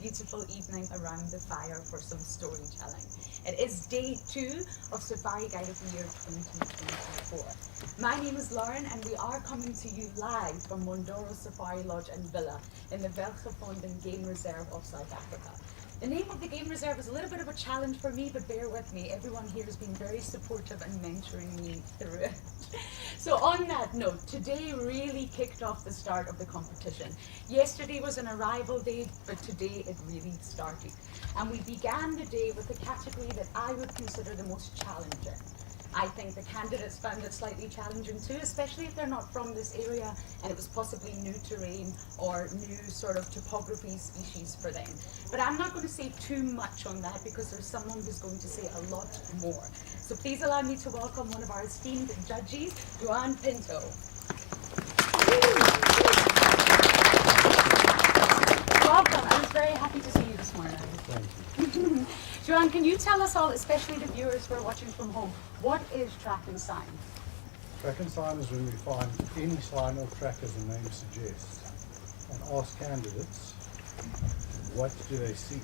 beautiful evening around the fire for some storytelling. It is day 2 of Safari Guide of the Year 2024. My name is Lauren and we are coming to you live from Mondoro Safari Lodge and Villa in the Velgevonden Game Reserve of South Africa. The name of the game reserve is a little bit of a challenge for me, but bear with me. Everyone here has been very supportive and mentoring me through it. So on that note, today really kicked off the start of the competition. Yesterday was an arrival day, but today it really started. And we began the day with a category that I would consider the most challenging. I think the candidates found it slightly challenging too, especially if they're not from this area and it was possibly new terrain or new sort of topography species for them. But I'm not going to say too much on that because there's someone who's going to say a lot more. So please allow me to welcome one of our esteemed judges, Juan Pinto. Welcome. I was very happy to see you this morning. Thank you. Juan, can you tell us all, especially the viewers who are watching from home, what is track and sign? Track and sign is when we find any sign or track as the name suggests and ask candidates what do they see.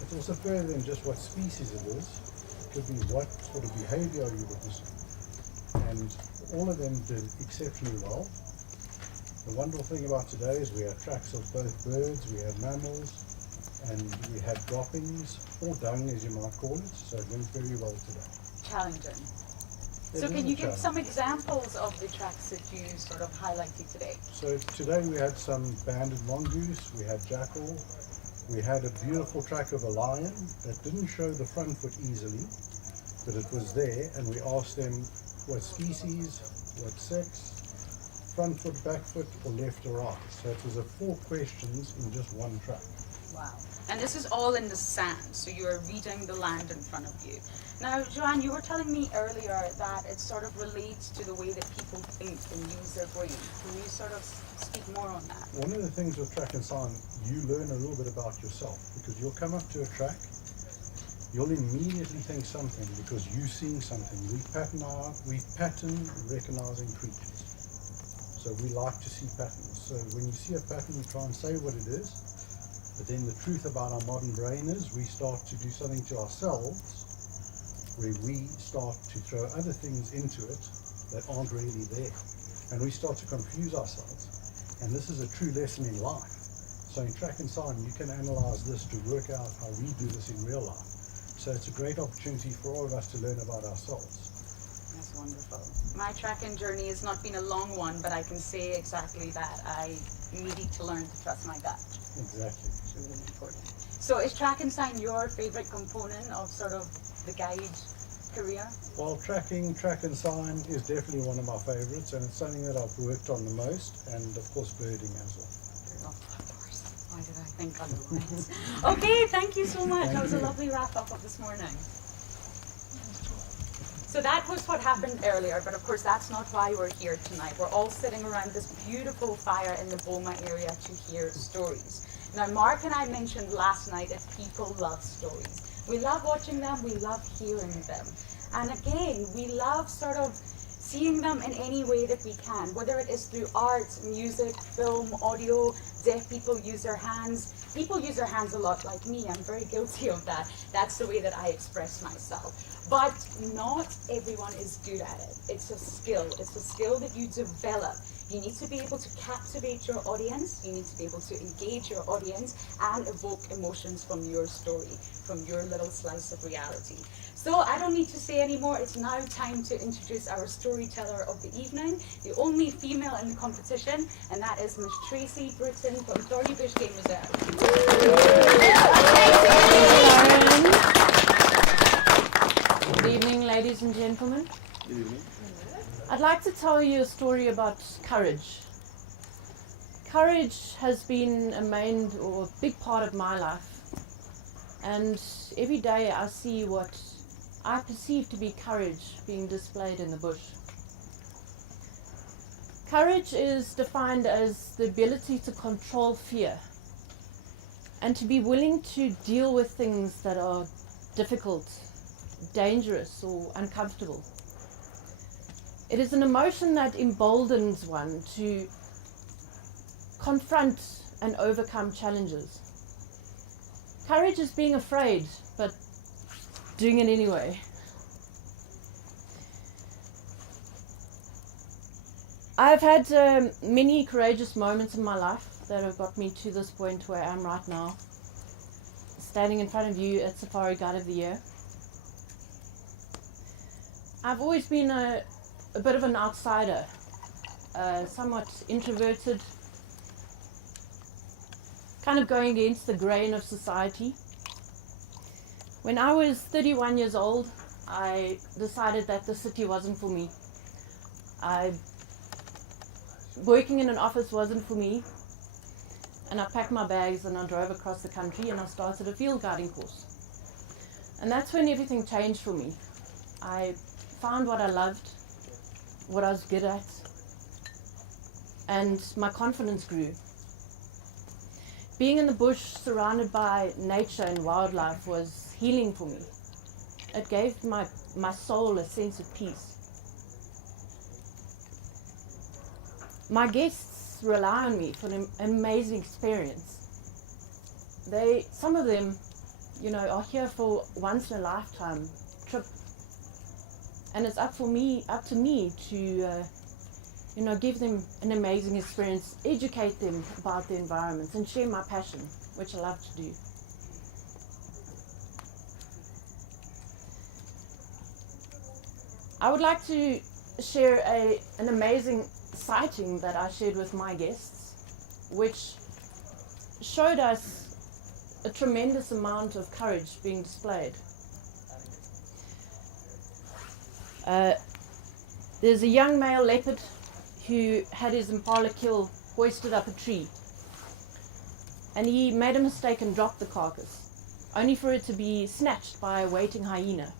It's also further than just what species it is. It could be what sort of behavior are you witnessing. And all of them did exceptionally well. The wonderful thing about today is we have tracks of both birds, we have mammals, and we had droppings, or dung as you might call it, so it went very well today. Challenging. So can you give some examples of the tracks that you sort of highlighted today? So today we had some banded mongoose, we had jackal, we had a beautiful track of a lion that didn't show the front foot easily, but it was there, and we asked them what species, what sex, front foot, back foot, or left or right. So it was 4 questions in just one track. Wow. And this is all in the sand, so you are reading the land in front of you. Now, Joanne, you were telling me earlier that it sort of relates to the way that people think and use their brain. Can you sort of speak more on that? One of the things with track and sign, you learn a little bit about yourself, because you'll come up to a track, you'll immediately think something because you've seen something. We pattern recognizing creatures. So we like to see patterns. So when you see a pattern, we try and say what it is. But then the truth about our modern brain is we start to do something to ourselves where we start to throw other things into it that aren't really there. And we start to confuse ourselves. And this is a true lesson in life. So in track and sign, you can analyze this to work out how we do this in real life. So it's a great opportunity for all of us to learn about ourselves. That's wonderful. My tracking journey has not been a long one, but I can say exactly that. I needed to learn to trust my gut. Exactly. It's really important. So is track and sign your favorite component of sort of the guide career? Well, track and sign is definitely one of my favorites, and it's something that I've worked on the most, and of course birding as well. Oh, of course. Why did I think otherwise? Okay, thank you so much. That was a lovely wrap up of this morning. So that was what happened earlier, but of course that's not why we're here tonight. We're all sitting around this beautiful fire in the Boma area to hear stories. Now, Mark and I mentioned last night that people love stories. We love watching them, we love hearing them. And again, we love sort of seeing them in any way that we can, whether it is through art, music, film, audio. Deaf people use their hands. People use their hands a lot like me. I'm very guilty of that. That's the way that I express myself. But not everyone is good at it. It's a skill. It's a skill that you develop. You need to be able to captivate your audience. You need to be able to engage your audience and evoke emotions from your story, from your little slice of reality. So I don't need to say any more. It's now time to introduce our storyteller of the evening, the only female in the competition, and that is Miss Tracy Bruton from Thorny Game Reserve. Good evening, ladies and gentlemen. Good evening. I'd like to tell you a story about courage. Courage has been a main or big part of my life, and every day I see what I perceive to be courage being displayed in the bush. Courage is defined as the ability to control fear and to be willing to deal with things that are difficult, dangerous, or uncomfortable. It is an emotion that emboldens one to confront and overcome challenges. Courage is being afraid, but doing it anyway. I've had many courageous moments in my life that have got me to this point where I am right now, standing in front of you at Safari Guide of the Year. I've always been a bit of an outsider, somewhat introverted, kind of going against the grain of society. When I was 31 years old, I decided that the city wasn't for me. Working in an office wasn't for me, and I packed my bags and I drove across the country and I started a field guiding course. And that's when everything changed for me. I found what I loved, what I was good at, and my confidence grew. Being in the bush surrounded by nature and wildlife was healing for me. It gave my soul a sense of peace. My guests rely on me for an amazing experience. Some of them, are here for once in a lifetime trip, and it's up to me to, give them an amazing experience, educate them about the environment, and share my passion, which I love to do. I would like to share an amazing sighting that I shared with my guests, which showed us a tremendous amount of courage being displayed. There's a young male leopard who had his impala kill hoisted up a tree, and he made a mistake and dropped the carcass, only for it to be snatched by a waiting hyena.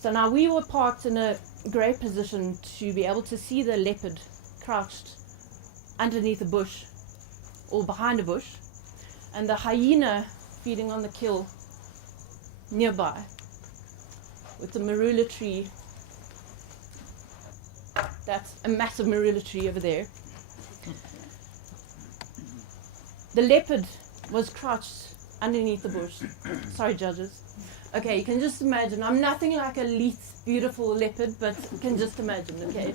So now we were parked in a great position to be able to see the leopard crouched underneath a bush or behind a bush, and the hyena feeding on the kill nearby with the marula tree. That's a massive marula tree over there. The leopard was crouched underneath the bush. Sorry, judges. Okay, you can just imagine. I'm nothing like a lithe, beautiful leopard, but you can just imagine, okay?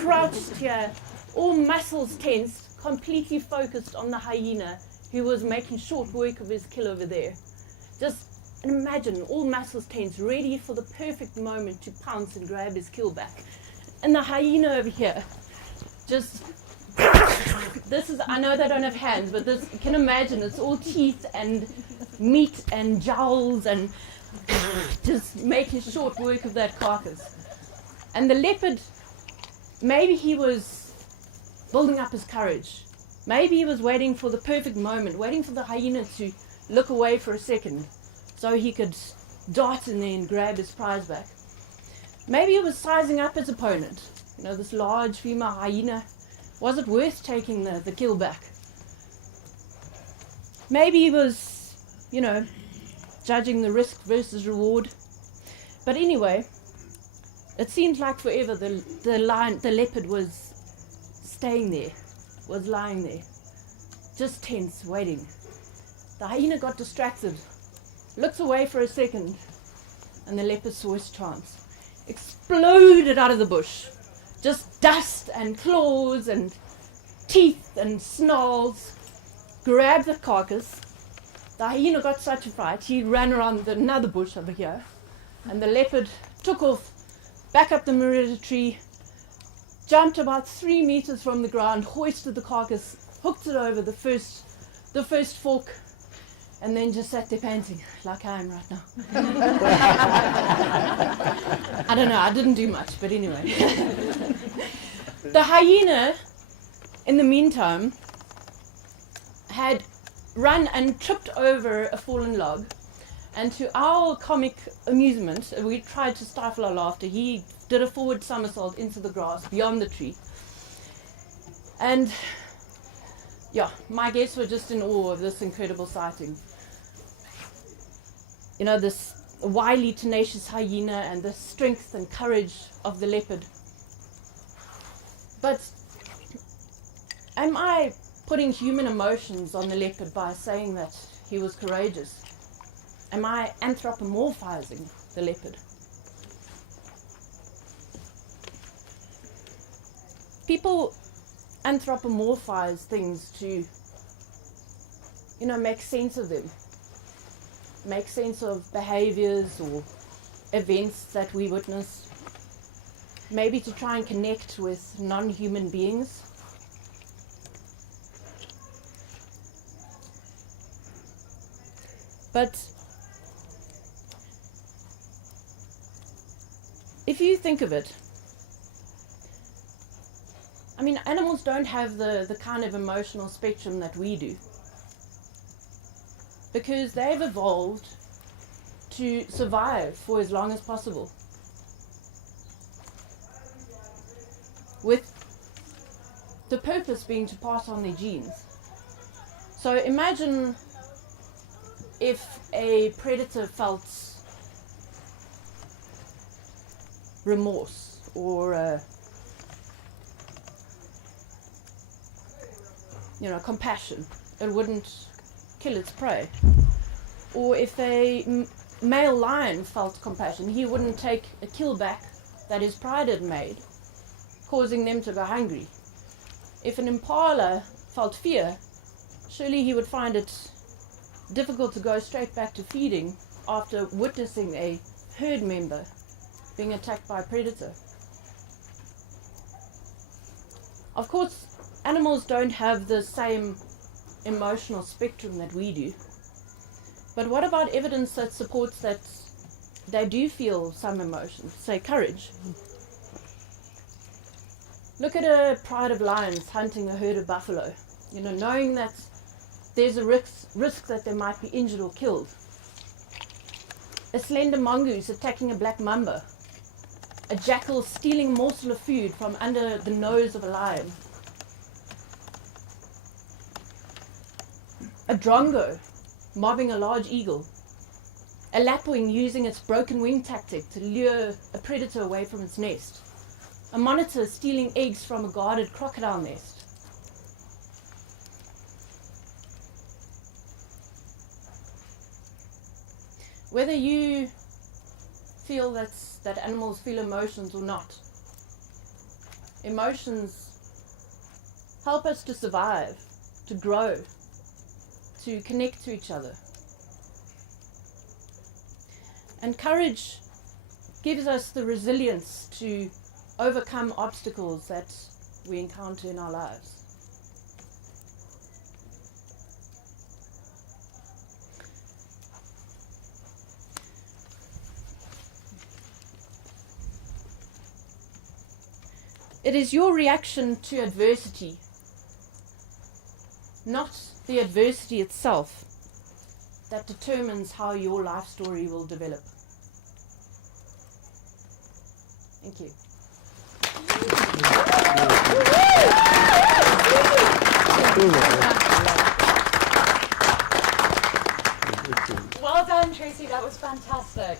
Crouched here, all muscles tensed, completely focused on the hyena who was making short work of his kill over there. Just imagine, all muscles tense, ready for the perfect moment to pounce and grab his kill back. And the hyena over here, just, I know they don't have hands, but this, you can imagine, it's all teeth and meat and jowls and just making short work of that carcass. And the leopard, maybe he was building up his courage. Maybe he was waiting for the perfect moment, waiting for the hyena to look away for a second so he could dart in there and grab his prize back. Maybe he was sizing up his opponent. This large female hyena. Was it worth taking the kill back? Maybe he was, judging the risk versus reward. But anyway, it seemed like forever the leopard was staying there, was lying there, just tense, waiting. The hyena got distracted, looked away for a second, and the leopard saw his chance. Exploded out of the bush. Just dust and claws and teeth and snarls. Grabbed the carcass. The hyena got such a fright, he ran around another bush over here, and the leopard took off back up the marula tree, jumped about 3 meters from the ground, hoisted the carcass, hooked it over the first fork, and then just sat there panting like I am right now. I don't know, I didn't do much, but anyway. The hyena, in the meantime, had run and tripped over a fallen log, and to our comic amusement, we tried to stifle our laughter. He did a forward somersault into the grass beyond the tree. And my guests were just in awe of this incredible sighting. This wily, tenacious hyena and the strength and courage of the leopard. But am I putting human emotions on the leopard by saying that he was courageous. Am I anthropomorphizing the leopard? People anthropomorphize things to, make sense of them. Make sense of behaviors or events that we witness. Maybe to try and connect with non-human beings. But if you think of it, animals don't have the kind of emotional spectrum that we do, because they've evolved to survive for as long as possible, with the purpose being to pass on their genes. So imagine if a predator felt remorse or compassion, it wouldn't kill its prey. Or if a male lion felt compassion, he wouldn't take a kill back that his pride had made, causing them to go hungry. If an impala felt fear, surely he would find it difficult to go straight back to feeding after witnessing a herd member being attacked by a predator. Of course, animals don't have the same emotional spectrum that we do. But what about evidence that supports that they do feel some emotions, say courage? Look at a pride of lions hunting a herd of buffalo, knowing that there's a risk that they might be injured or killed. A slender mongoose attacking a black mamba. A jackal stealing a morsel of food from under the nose of a lion. A drongo mobbing a large eagle. A lapwing using its broken wing tactic to lure a predator away from its nest. A monitor stealing eggs from a guarded crocodile nest. Whether you feel that animals feel emotions or not, emotions help us to survive, to grow, to connect to each other. And courage gives us the resilience to overcome obstacles that we encounter in our lives. It is your reaction to adversity, not the adversity itself, that determines how your life story will develop. Thank you. Well done, Tracy. That was fantastic.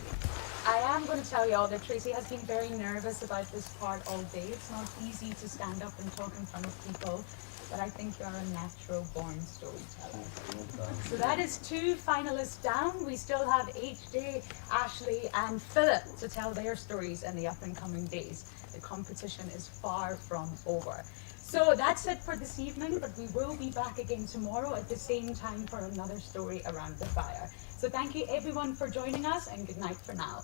I am going to tell you all that Tracy has been very nervous about this part all day. It's not easy to stand up and talk in front of people, but I think you're a natural born storyteller. So that is 2 finalists down. We still have HD, Ashley and Philip to tell their stories in the up and coming days. The competition is far from over. So that's it for this evening, but we will be back again tomorrow at the same time for another story around the fire. So thank you everyone for joining us, and good night for now.